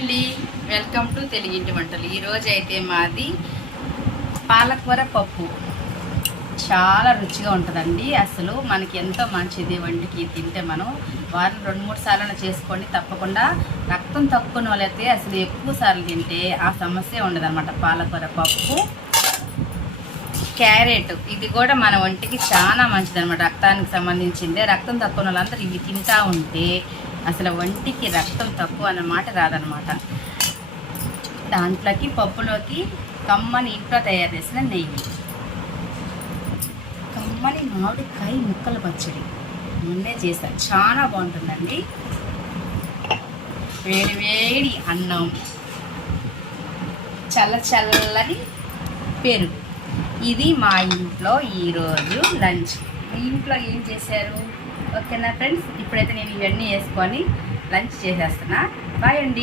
అండి, welcome to తెలుగింటి వంటలు. ఈరోజు అయితే మాది పాలకూర పప్పు. చాలా రుచిగా ఉంటుందండి. అసలు మనకి ఎంతో మంచిది వంటికి. తింటే మనం వారం 2-3 సార్లు చేసుకోండి. తప్పకుండా రక్తం తక్కువ వాళ్ళైతే అసలు ఎక్కువ సార్లు తింటే ఆ సమస్య ఉండదన్నమాట. పాలకూర పప్పు, క్యారెట్ ఇది కూడా మన ఒంటికి చాలా మంచిదన్నమాట. రక్తానికి సంబంధించిందే. రక్తం తక్కువ వాళ్ళందరూ ఇవి తింటూ ఉంటే అసలు ఒంటికి రక్తం తక్కువ అన్నమాట రాదనమాట. దాంట్లోకి పప్పులోకి కమ్మని ఇంట్లో తయారు చేసిన నెయ్యి, కమ్మని మామిడికాయ ముక్కల పచ్చడి మొన్నే చేశాను, చాలా బాగుంటుందండి. వేడి వేడి అన్నం, చల్లని పెరుగు. ఇది మా ఇంట్లో ఈరోజు లంచ్. మీ ఇంట్లో ఏం చేశారు? ఓకేనా ఫ్రెండ్స్, ఇప్పుడైతే నేను ఇవన్నీ వేసుకొని లంచ్ చేసేస్తున్నా. బాయ్ అండి.